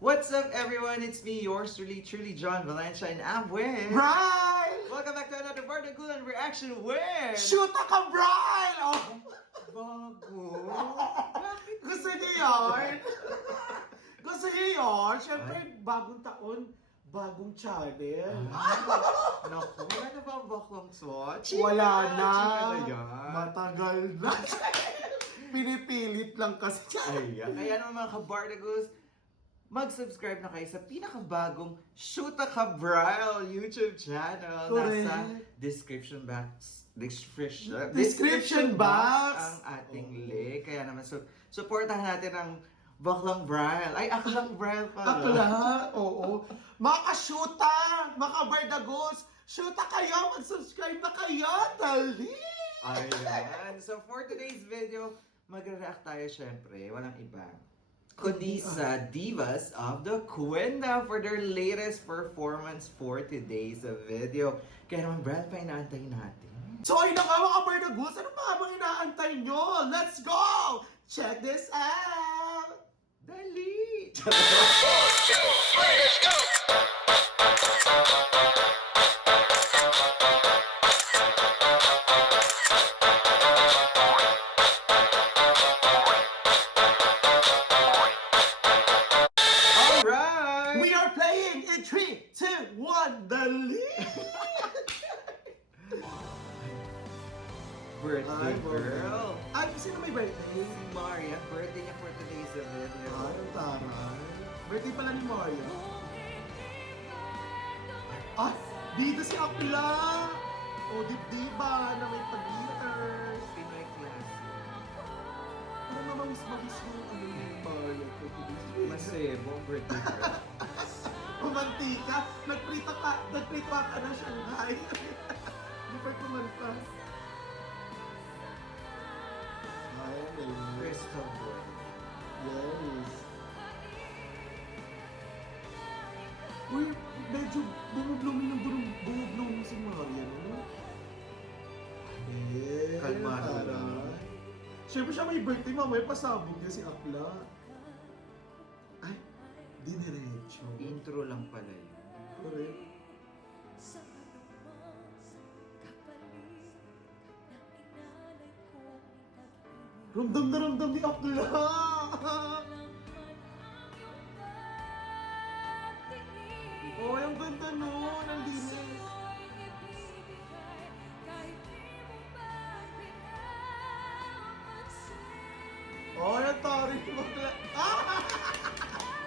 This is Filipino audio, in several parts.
What's up, everyone? It's me, yours truly, John Valencia, and I'm with... Brian! Welcome back to another Bardo Gulan reaction with... Shoot ka, Brian! Oh. Bago! Gusto niyo yun? Gusto niyo yun? Siyempre, bagong taon, bagong channel. Naku, wala na ba ang baklang swatch? Wala na. Chika na yan. Matagal na. Pinipilit lang kasi. Ayan. Kaya naman mga kabardagos, mag-subscribe na kayo sa pinakabagong Shoota Cabral YouTube channel. Correct. Nasa description Description box ang ating link. Kaya naman, supportahan natin ang Baklang Bral. Ay, Aklang Bral pala. Akla, oo. Mga ka-shoota, mga kabardagos, shoota kayo, mag-subscribe na kayo, dali! Ayan. So, for today's video, mag-react tayo syempre. Walang iba kundi sa Divas of the Cuenda for their latest performance for today's video. Kaya naman, Brad, pa inaantay natin. So ayun na nga mga kabardagos, ano pa bang inaantay nyo? Let's go! Check this out! Dali! Alright! We are playing in 3, 2, 1, dali! Birthday girl! Ay, sino may birthday? Si Maria, birthday niya for today's video. Ay, ang taray. Birthday pala ni Mario. Ah, dito si Akla! O, dibdiba na may pag-eaters. Pinoy classic. Ano naman mas yung ano ni Mario for today's video? Masebo, birthday girl. Romantika! Nagprito ka na Shanghai. Hindi pa kumanta. Ay, Crystal boy. yes. Uy, medyo bumublooming si Maria, no? Kalmado lang. Siyempre siya may birthday, mamaya pasabog niya si Akla. Ay, diniretso. Intro lang pala yun. Correct. Ramdam na ramdam ni Akla! Oh, ang ganda no! Ang linis! Oh, nagtari si Akla! Ah!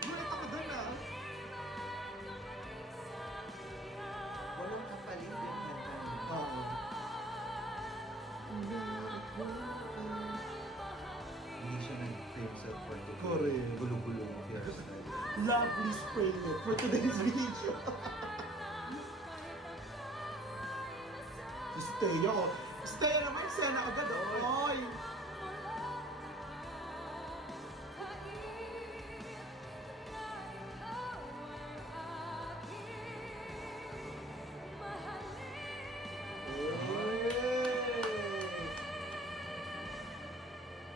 Gulat ako dun ah! Walang kapalit yung kanta niya. Oo. Hindi siya nag-crimson for the Correct. gulo-gulo ng hairstyle. Lovely spray it for today's video. Si Teo. Si Teo naman, sena agad. Oy!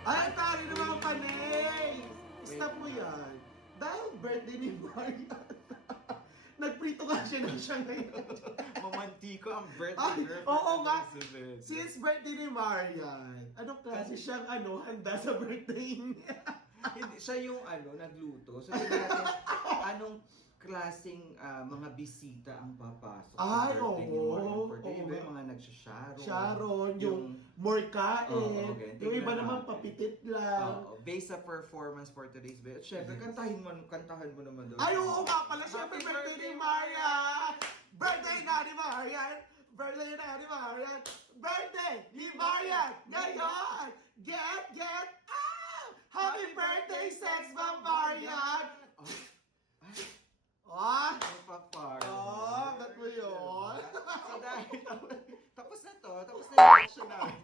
Ay, ang tari na mga panay! Stop mo yan. Dahil birthday ni Marian, nagprito nga siya ng siya ngayon. Mamantiko ang birthday Ay, girl. oo nga. today's video. Since birthday ni Marian, anong klase siyang handa sa birthday niya? Hindi, siya yung nagluto. So, tignan natin anong klaseng mga bisita ang papasok. sa Ay, birthday ni oo. Marian for today. Oo Iba nga. yung mga nagsasharon. Sharon, yung more kain, Oo, okay. yung iba Tingnan naman natin. papitit lang. Based sa performance for today's video. Siyempre, kantahan mo naman doon. Ay, oo nga pala, syempre birthday ni Marian! Birthday na ni Marian! Birthday na ni Marian! Birthday ni Marian! Ngayon! Get! Ah! Happy birthday, Sex Bomb Marian! Ah! Papar. Oh, ba't mo yun? So dahil tapos na to, tapos na yung action namin.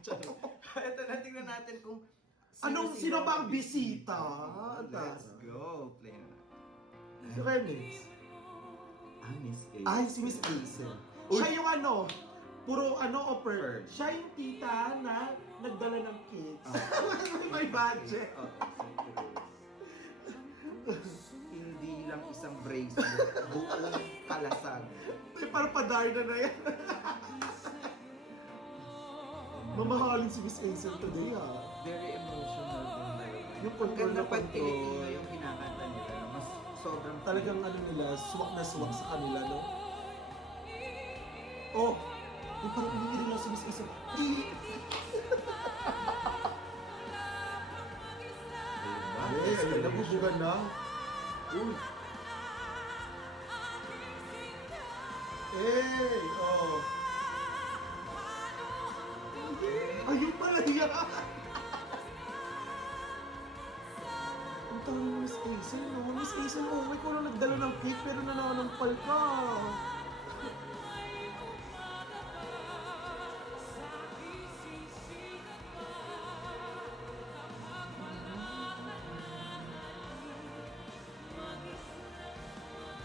Ito na, tingnan natin kung Sino ba ang bisita? Let's go. Play na. Si Ernest. Miss A. Ay, si Miss Hazel. Uy. Siya yung puro offer. Purge. Siya yung tita na nagdala ng kids. May budget. Hindi lang isang bracelet, buong kalasag. Ay, parang padarna na yan. Mamahalin si Miss Hazel today, ha? Very emotional din talaga. Yung Ang control ganda na pag control. Pilipino yung kinakanta nila, mas sobrang Talagang ano nila, swak na swak sa kanila, no? Oh! Yung parang umiiling lang si Miss Hazel. Ay, ay, nabubugan na. Uy! Hey! Oh! Ayun pala yan! Ang tawag ni Miss Hazel, no? Miss Hazel, oh, may ko lang nagdala ng cake pero nananampal ka.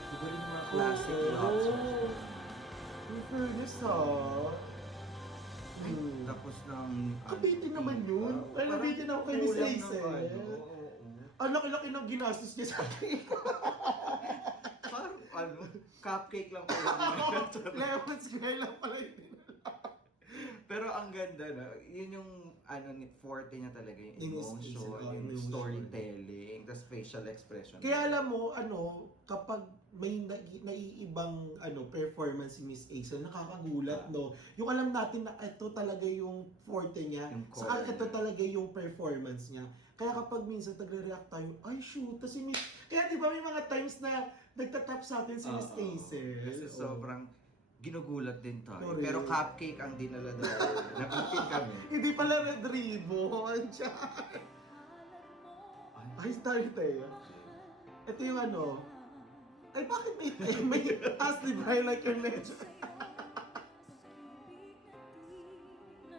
Diba rin yung mga classic love songs? In fairness, ha? Ay, tapos ng... Kabitin naman yun. Ay, nabitin ako kay Miss kulang Hazel. naman, oo. Ang laki-laki ng ginastos niya sa akin. Parang ano, cupcake lang pala. Lemon square lang pala yun. Pero ang ganda na, yun yung ano, forte niya talaga, yung Yung emotion, yung emotion. storytelling, tas facial expression. Kaya alam mo, ano, kapag may naiibang performance si Miss Hazel, nakakagulat, no? Yung alam natin na ito talaga yung forte niya, Yung saka core ito niya. talaga yung performance niya. Kaya kapag minsan nagre-react tayo, ay shoot, tas si Miss... Kaya di ba may mga times na nagtatap sa atin si Miss Oo. Hazel? Kasi Oo. sobrang ginugulat din tayo. Correct. Pero cupcake ang dinala doon. Nabitin kami. Hindi pala red ribbon. Ay, style tayo. Ito yung ano. Ay, bakit may as the bright like your nature?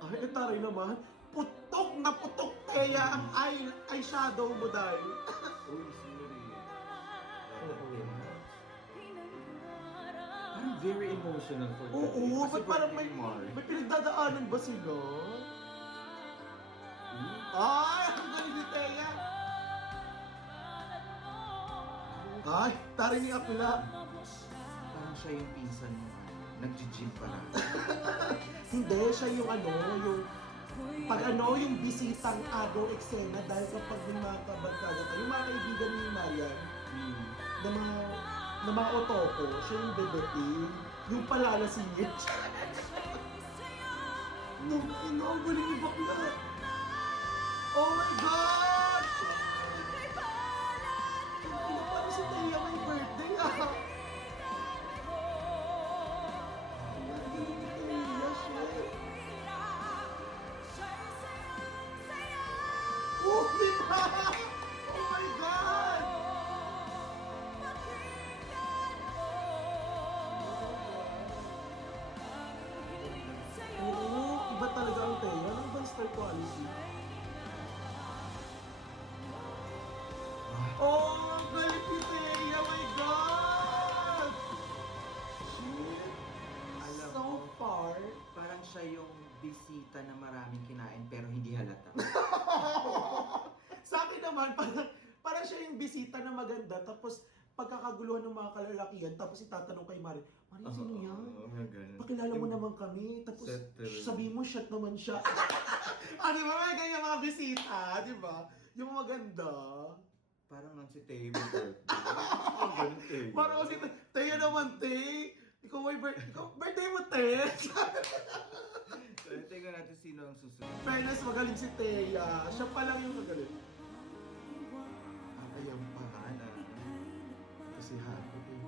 Ay, ito rin naman. Putok na putok, Teya, ang eyeshadow mo dahil. Uy, sorry. Oo. Parang very emotional for Oo, today. Kasi ba't parang may, birthday Mari. may pinagdadaanan ba sila? Ay, ang galing ni Teya. Ay, tari ni Akla. Parang siya yung pinsan mo. Nag-gym pala. Hindi, siya yung yung pag yung bisitang agaw eksena dahil kapag may mga kabarkada tayo, yung mga kaibigan ni Marian, na mga otoko, siya yung bebetin, yung palalasin niya. Nung ang galing ni bakla. Oh my gosh! Paano si Teya may birthday ah? Ang galing ni Teya, shit. Oh, diba? Oh my God! Oo, iba talaga ang Teya. Ano ba star quality? Oh, ang galing ni Teya! My God! Shit! Alam So mo, far, parang siya yung bisita na maraming kinain pero hindi halata. sa akin naman, parang siya yung bisita na maganda, tapos pagkakaguluhan ng mga kalalakihan, tapos itatanong kay Mari, Mari, sino yan? Pakilala mo naman kami, tapos Settle. sabi mo, shot naman siya. Di ba? May ganyan mga bisita, di ba? Yung maganda. Parang nang si Tay may birthday. Ang ganun Tay. Parang kasi, Teya naman, Tay. Ikaw birthday mo, Tay. So, tingnan natin sino ang susunod. Fairness, magaling si Teya. Siya pa lang yung magaling. Ayan pa. Hana. Kasi happy.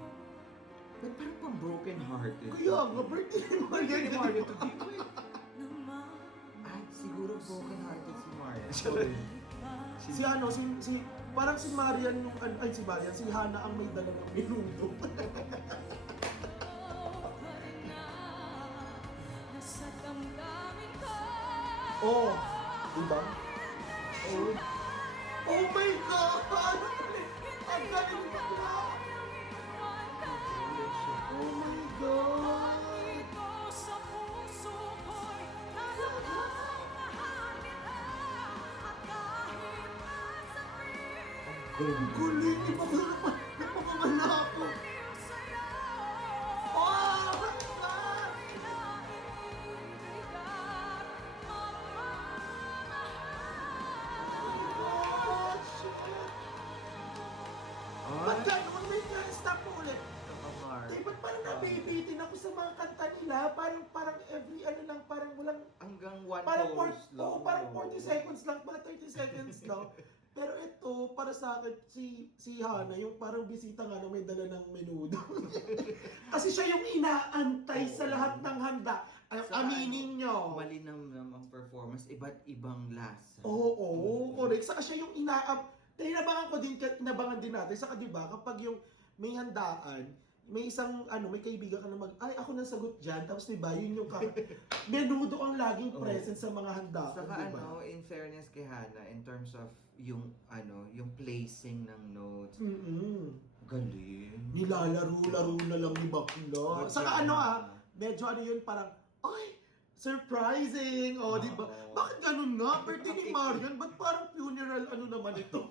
Ba't parang pang broken hearted? Kaya nga, birthday ni Marian. Birthday ni Maria today. Ay, siguro broken hearted si Maria. Parang si Marian yung, si Marian, si Hana ang may dala ng minuto. Oh, diba? Oh. Oh my God! Ang galing pala! Oh my God! Ang galing! Ipapamalas ulit. Kamar. Tay, ba't parang nabibitin ako sa mga kanta nila? Parang every ano lang, parang walang, Hanggang one parang, chorus lang. parang 40 seconds lang, mga 30 seconds lang. Pero ito, para sa akin, si Hana, yung parang bisita nga na may dala ng menudo. Kasi siya yung inaantay sa lahat ng handa. Ay, Saka aminin nyo. Malinamnam ang performance, iba't ibang lasa. Oo, correct. Saka siya yung inabangan ko din, inabangan din natin. Saka diba, kapag yung may handaan, may isang, may kaibigan ka na ay, ako nang sagot dyan. Tapos diba, yun yung menudo ang laging present sa mga handaan. Saka diba? in fairness kay Hana, in terms of yung yung placing ng notes, galing. Nilalaro-laro na lang ni Bakla. Good Saka job. medyo yun, parang, ay, surprising! O, di ba? Oo. Bakit ganun nga? Birthday ni Marian, ba't parang funeral naman ito?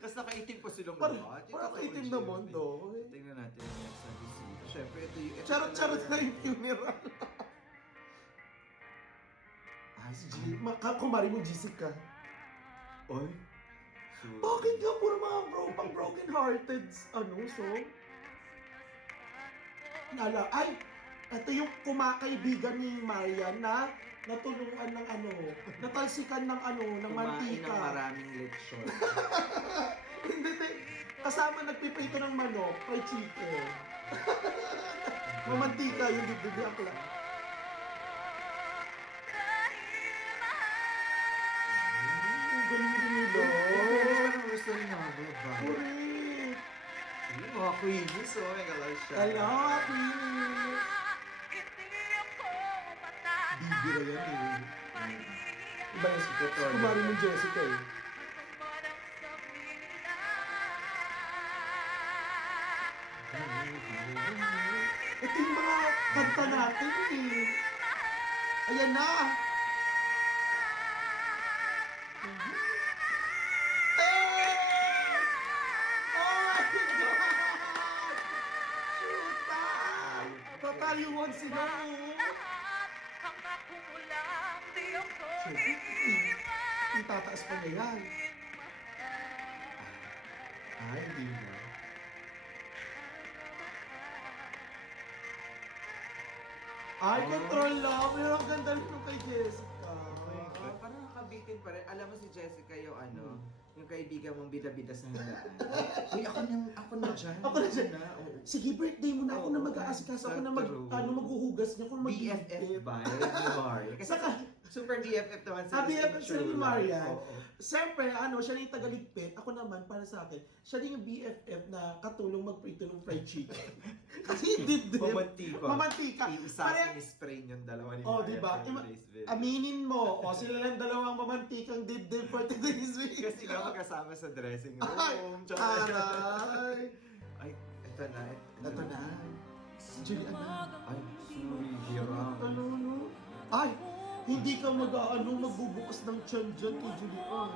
Tapos nakaitim pa silang Parang lahat. parang Ito, itim OGM. naman daw. Tingnan natin yung next na bisita. Siyempre, ito yung... Charot-charot na yung funeral. Ay, si G. Kumari mo, Jessica. Oy. Bakit nga puro mga pang broken-hearted, song? Ay, ito yung kumakaibigan ni Marian na natulungan ng natalsikan ng ng Kumain mantika. ng maraming lechon. Hindi, kasama nagpiprito ng manok, fried chicken. Mamantika yung dibdib ni Akla. Ang galing nila. Parang gusto rin ako ba? Correct. Mga queenies, oh my gosh. Hello, Queenie. Bibira yan Iba yung si kumari mo Jessica eh. Ito yung mga kanta natin eh. Ayan na. Tatayuan sila itataas pa niya yan. Ay, hindi na. Ay, control lang. Pero ang ganda nito kay Jessica. Parang nakabitin pa rin. Alam mo si Jessica yung yung kaibigan mong bida-bida sa handaan. Uy, ako na dyan. Ako na dyan. Oo. Sige, birthday mo na ako na mag-aasikaso. Ako na maghuhugas niya. Ako na BFF ba? Ni Mari. Kasi Saka, super BFF naman sila. BFF sila ni Marian. Oo. Siyempre, siya na yung tagaligpit. Ako naman, para sa akin, siya din yung BFF na katulong magprito ng fried chicken. Kasi hindi din. Mamantika. Mamantika. Iisa ni-spray yung dalawa ni Oh, Marian. diba? for today's video. Aminin mo. Sila lang dalawang mamantikang dibdib for today's video. Kasi nga magkasama sa dressing Ay, room. aray. Ay, ito na. Ito na. Si Julian na. Ay, sorry, hirap. Ay, hindi ka magbubukas ng tiyan dyan kay Julian. Ay,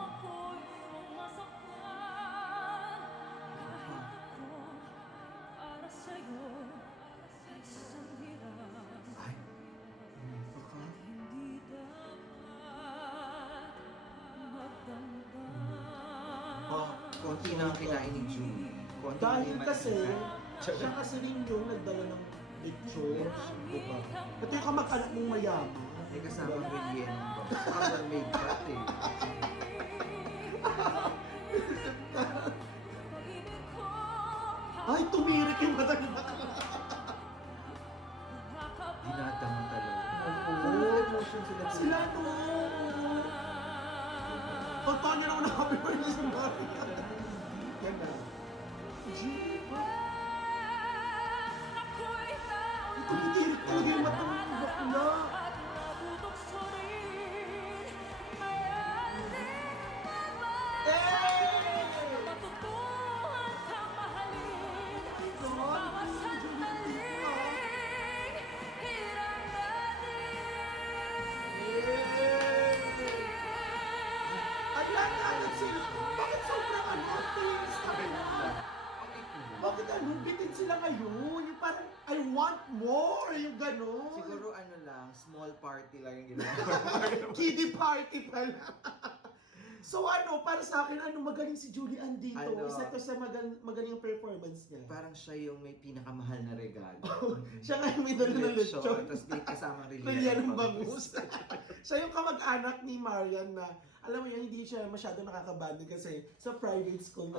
Baka. konti na ang kinain ni Julie. Konti Dahil na yung kasi, malaki. siya kasi rin yung nagdala ng picture. Diba? Ito yung kamag-anak mong mayaman. May kasama William ba? Cover made cut eh. Ay, tumirik yung mata ni Dinatang ang talo. Oo. Emotion sila. Sila to. Kantaan niya naman na happy birthday sa Maria. Yan na. Tumitirik talaga yung mata ng bakla. Bakit sobrang feelings na Bakit bitin sila ngayon? Yung parang, I want more! Yung gano'n. Siguro lang, small party lang yung ginawa. Kiddie party pala. So para sa akin, magaling si Julian dito. Isa to sa magaling ang performance niya. Parang siya yung may pinakamahal na regalo. Siya nga yung may dala ng lechon. Tapos may kasamang Lilian ng bangus. Siya yung kamag-anak ni Marian na, alam mo yan, hindi siya masyado nakakabanding kasi sa private school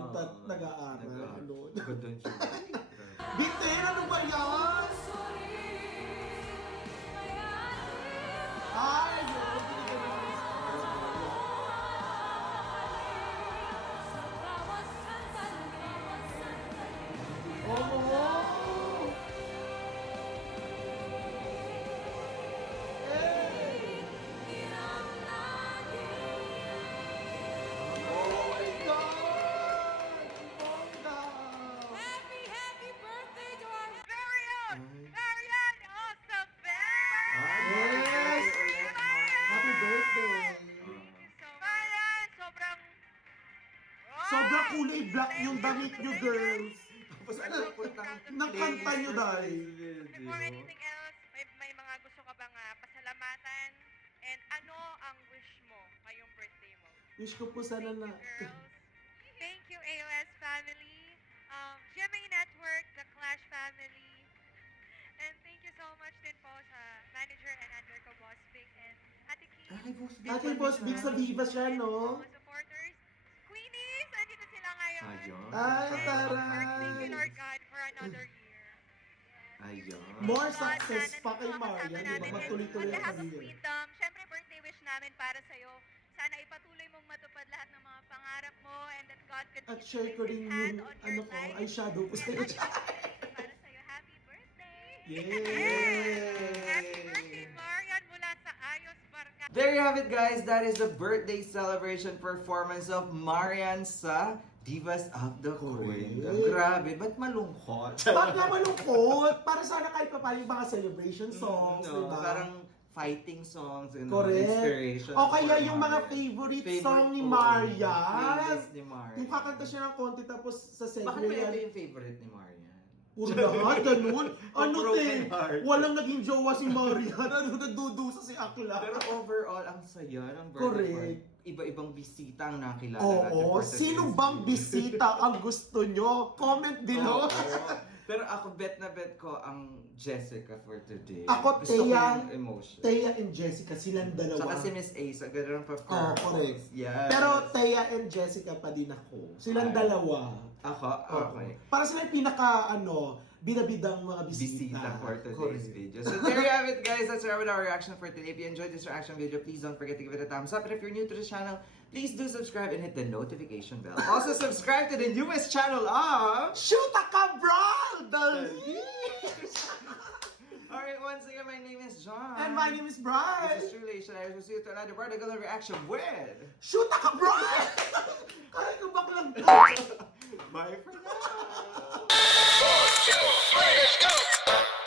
nag-aaral. Ano? Doon siya. Bitin, ano ba yan? Ay, yun. Binigyan mo ng oh! Hey! Oh my God! Bongga! Happy birthday to our Marian! Marian Alsabel! Yes! Happy birthday! So, Marian, sobrang... Sobrang kulay black yung damit nyo, girls. Tapos ano puntang Nakanta nyo dahil. Before anything else, may mga gusto ka bang pasalamatan? And ano ang wish mo ngayong birthday mo? Wish ko po sana na... Girls, thank you AOS family, GMA Network, The Clash family, and thank you so much din po sa manager and under ko, Boss Vic and Ate Kim. Ate Boss Big sa Viva siya, no? Mga supporters. Queenies, andito sila ngayon. Ayun. Ay, And taray. thank you Lord God for another year. Ayun. More God, success sana pa kay makasama Marian, di ba? namin Magtuloy-tuloy on ang behalf of career. Queendom, syempre birthday wish namin para sa'yo. Sana ipatuloy mong matupad lahat ng mga pangarap mo and that God could At share ko rin yung ano ko, eyeshadow ko sa'yo. Para sa'yo, happy birthday! Yay! Happy birthday, Marian, mula sa Ayos Barca. There you have it, guys. That is the birthday celebration performance of Marian sa Divas of the Queen. Correct. Grabe, ba't malungkot? Bakit na malungkot? Para sana kahit pa paano yung mga celebration songs, No, diba? parang fighting songs, you know, Correct. inspiration. O kaya for yung mga Marian. favorite Favorite song ni ko, Marian. playlist ni Marian. Yung kakanta siya ng konti tapos sa Bakit segment ba ito yan, yung favorite ni Marian? puro lahat, ganun. Ano Broken te? heart. Walang naging jowa si Marian. Ano, nagdudusa si Akla. Pero overall, ang saya ng birthday Correct. party. Iba-ibang bisita ang nakilala natin. Oo, for today's sino bang video. bisita ang gusto nyo? Comment below. Oo. Pero ako bet na bet ko ang Jessica for today. Ako, Gusto ko Thea. yung emotion. Thea and Jessica, silang dalawa. Tsaka si Miss Asa, gano'n pa Oo, correct. Yes. Pero Thea and Jessica pa din ako. Silang Ay. dalawa. Ako? Okay. Para sila yung pinaka, bidabidang mga bisita. Bisita for today's Correct. video. So there you have it, guys. That's our reaction for today. If you enjoyed this reaction video, please don't forget to give it a thumbs up. And if you're new to the channel, please do subscribe and hit the notification bell. Also, subscribe to the newest channel of... Shoot a Cabral! The Alright, once again, my name is John. And my name is This Bryce. is truly Asian. I will see you to another particular reaction with... Shoot a Cabral! Kaya ko baklang Bye for now! 1, 2, 3, let's go!